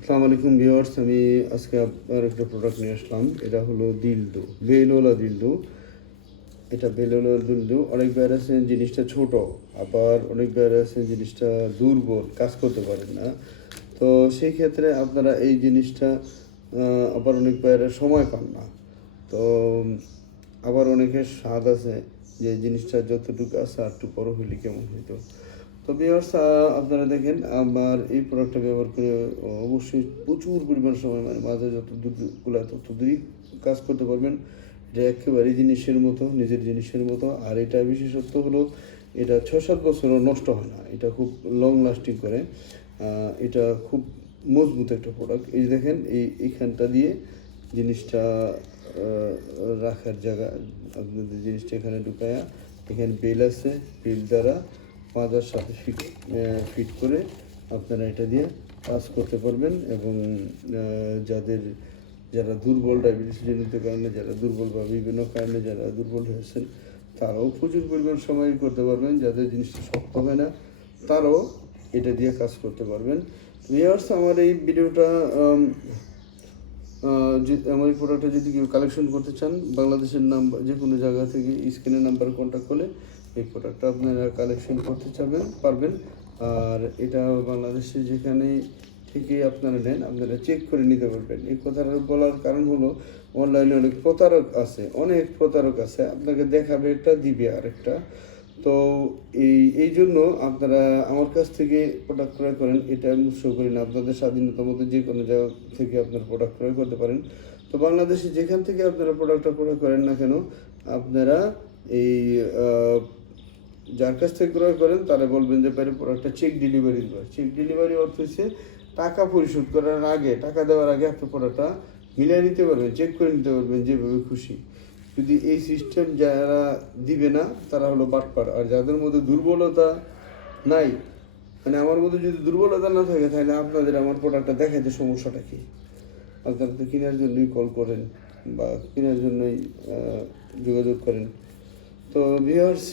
আসসালামু আলাইকুম ভিউয়ার্স, আমি আজকে আপনার একটা প্রোডাক্ট নিয়ে আসলাম। এটা হলো দিলদো, বেলোলা দিলদো। এটা বেলোলা দিলদো। অনেক বাইরে আছেন জিনিসটা ছোট, আবার অনেক বাইরে আছেন জিনিসটা দুর্বল, কাজ করতে পারেন না। তো সেই ক্ষেত্রে আপনারা এই জিনিসটা আবার অনেক বাইরে সময় পান না। তো আবার অনেকের স্বাদ আছে যে জিনিসটা যতটুকু আছে আর একটু বড় হইলে কেমন হইতো। তো ভিউয়ার্স, আপনারা দেখেন আমার এই প্রোডাক্টটা ব্যবহার করে অবশ্যই প্রচুর পরিমাণ সময়, মানে মাঝে যত দূর কুলায় তত দূরই কাজ করতে পারবেন। এটা একেবারেই জিনিসের মতো, নিজের জিনিসের মতো। আর এটা বিশেষত্ব হলো এটা 6-7 বছরও নষ্ট হয় না। এটা খুব লং লাস্টিং করে। এটা খুব মজবুত একটা প্রোডাক্ট। এই যে দেখেন, এইখানটা দিয়ে জিনিসটা রাখার জায়গা, আপনাদের জিনিসটা এখানে ঢুকায়া, এখানে বেল আছে, বেল দ্বারা মাজার সাথে ফিট করে আপনারা এটা দিয়ে কাজ করতে পারবেন। এবং যারা দুর্বল, ডায়াবেটিস জনিত কারণে যারা দুর্বল বা বিভিন্ন কারণে যারা দুর্বল হয়েছেন, তারাও প্রচুর পরিমাণ সময় করতে পারবেন। যাদের জিনিসটা শক্ত হয় না, তারাও এটা দিয়ে কাজ করতে পারবেন। ভিউয়ার্স, আমার এই ভিডিওটা আমার এই প্রোডাক্টটা যদি কেউ কালেকশন করতে চান, বাংলাদেশের নাম্বার যে কোনো জায়গা থেকে স্ক্রিনের নাম্বারে কন্ট্যাক্ট করলে এই প্রোডাক্টটা আপনারা কালেকশন করতে পারবেন। আর এটা বাংলাদেশে যেখানে থেকে আপনারা নেন, আপনারা চেক করে নিতে পারবেন। এই কথাটা বলার কারণ হলো, অনলাইনে অনেক প্রতারক আছে, আপনাকে দেখাবে একটা, দিবে আরেকটা। তো এই জন্য আপনারা আমার কাছ থেকে প্রোডাক্ট ক্রয় করেন, এটা আমি উৎসাহ করি না। আপনাদের স্বাধীনতার মধ্যে যে কোনো জায়গা থেকে আপনারা প্রোডাক্ট ক্রয় করতে পারেন। তো বাংলাদেশে যেখান থেকে আপনারা প্রোডাক্টটা ক্রয় করেন না কেন, আপনারা এই যার কাছ থেকে ক্রয় করেন তারা বলবেন যে বাইরে প্রোডাক্টটা চেক ডেলিভারি দেবে। চেক ডেলিভারি অর্থ হচ্ছে টাকা পরিশোধ করার আগে, টাকা দেওয়ার আগে আপনি প্রোডাক্টটা মিলিয়ে নিতে পারবেন, চেক করে নিতে পারবেন যেভাবে খুশি। যদি এই সিস্টেম যারা দিবে না, তারা হলো বাটপার। আর যাদের মধ্যে দুর্বলতা নাই, মানে আমার মধ্যে যদি দুর্বলতা না থাকে, তাহলে আপনাদের আমার প্রোডাক্টটা দেখাইতে সমস্যাটা কী? আপনারা তো কেনার জন্যই কল করেন বা কেনার জন্যই যোগাযোগ করেন। তো ভিউয়ার্স,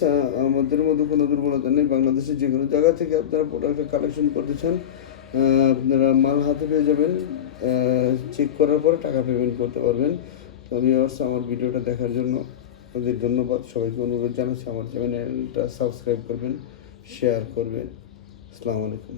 আমাদের মধ্যে কোনো দুর্বলতা নেই। বাংলাদেশের যে কোনো জায়গা থেকে আপনারা প্রোডাক্টটা কালেকশন করতে চান, আপনারা মাল হাতে পেয়ে যাবেন। চেক করার পরে টাকা পেমেন্ট করতে পারবেন। তো ভিউয়ার্স, আমার ভিডিওটা দেখার জন্য আপনাদের ধন্যবাদ। সবাইকে অনুরোধ জানাচ্ছি আমার চ্যানেলটা সাবস্ক্রাইব করবেন, শেয়ার করবেন। আসসালামু আলাইকুম।